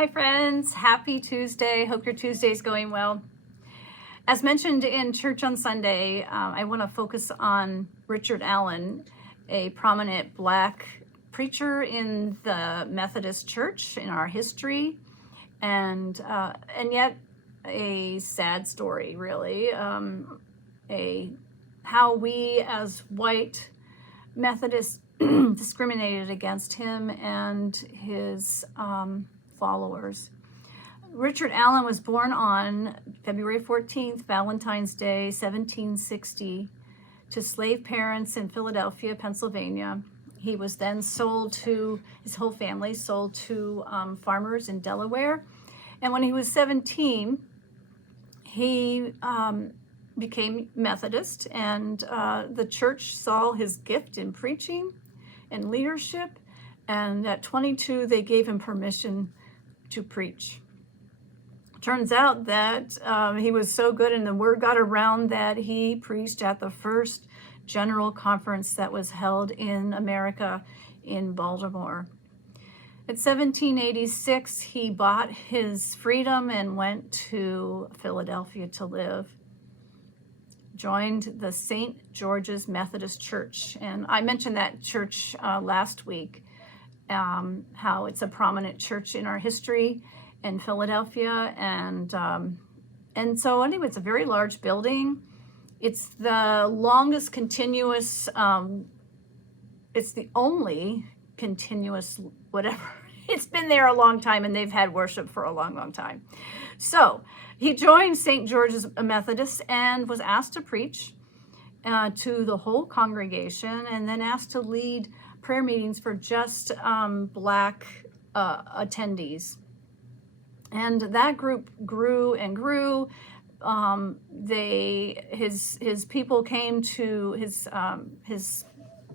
Hi friends, happy Tuesday. Hope your Tuesday's going well. As mentioned in Church on Sunday, I want to focus on Richard Allen, a prominent Black preacher in the Methodist Church in our history, and yet a sad story, really. How we as white Methodists discriminated against him and his followers. Richard Allen was born on February 14th, Valentine's Day, 1760, to slave parents in Philadelphia, Pennsylvania. He was then sold to, his whole family sold to farmers in Delaware. And when he was 17, he became Methodist, and the church saw his gift in preaching and leadership. And at 22, they gave him permission to preach. Turns out that he was so good and the word got around that he preached at the first general conference that was held in America in Baltimore. At 1786, he bought his freedom and went to Philadelphia to live. Joined the St. George's Methodist Church. And I mentioned that church last week. How it's a prominent church in our history in Philadelphia, and so anyway, it's a very large building. It's the longest continuous. It's the only continuous whatever. It's been there a long time, and they've had worship for a long, long time. So he joined St. George's Methodist and was asked to preach to the whole congregation, and then asked to lead prayer meetings for just Black attendees. And that group grew and grew. His people came to his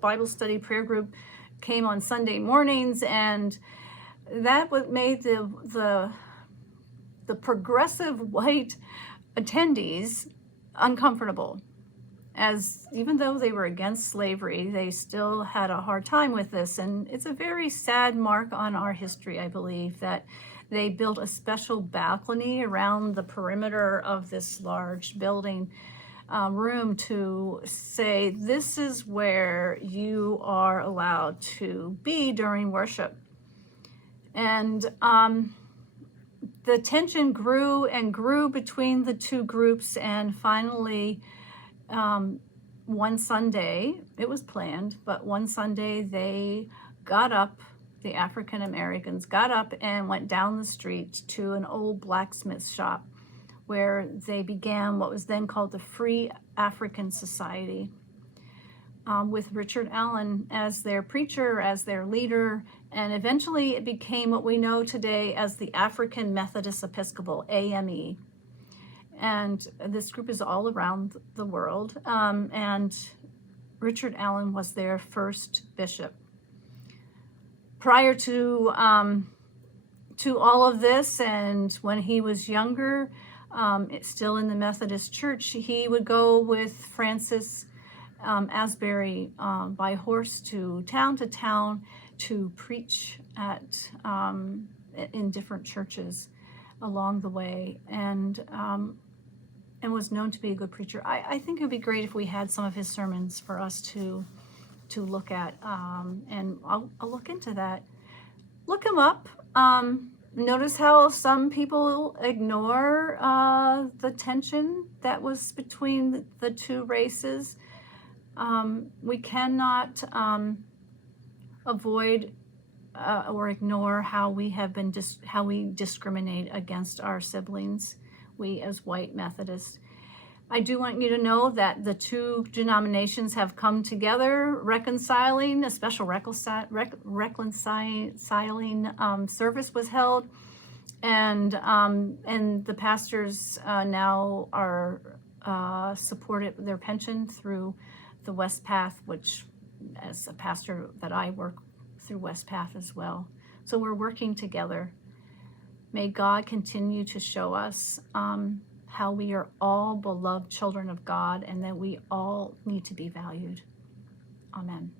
Bible study prayer group came on Sunday mornings, and that made the progressive white attendees uncomfortable. As even though they were against slavery, they still had a hard time with this. And it's a very sad mark on our history, I believe, that they built a special balcony around the perimeter of this large building room to say, this is where you are allowed to be during worship. And the tension grew and grew between the two groups, and finally, one Sunday, it was planned, but one Sunday they got up, the African Americans got up and went down the street to an old blacksmith shop where they began what was then called the Free African Society, with Richard Allen as their preacher, as their leader, and eventually it became what we know today as the African Methodist Episcopal, AME. And this group is all around the world. And Richard Allen was their first bishop. Prior to all of this, and when he was younger, still in the Methodist Church, he would go with Francis Asbury by horse to town to preach at in different churches along the way, and was known to be a good preacher. I think it would be great if we had some of his sermons for us to look at, and I'll look into that. Look him up. Notice how some people ignore the tension that was between the two races. We cannot avoid or ignore how we have been how we discriminate against our siblings, we as white Methodists. I do want you to know that the two denominations have come together, reconciling. A special reconciling service was held, and the pastors now are supported their pension through the West Path, which, as a pastor that I work through West Path as well. So we're working together. May God continue to show us how we are all beloved children of God, and that we all need to be valued. Amen.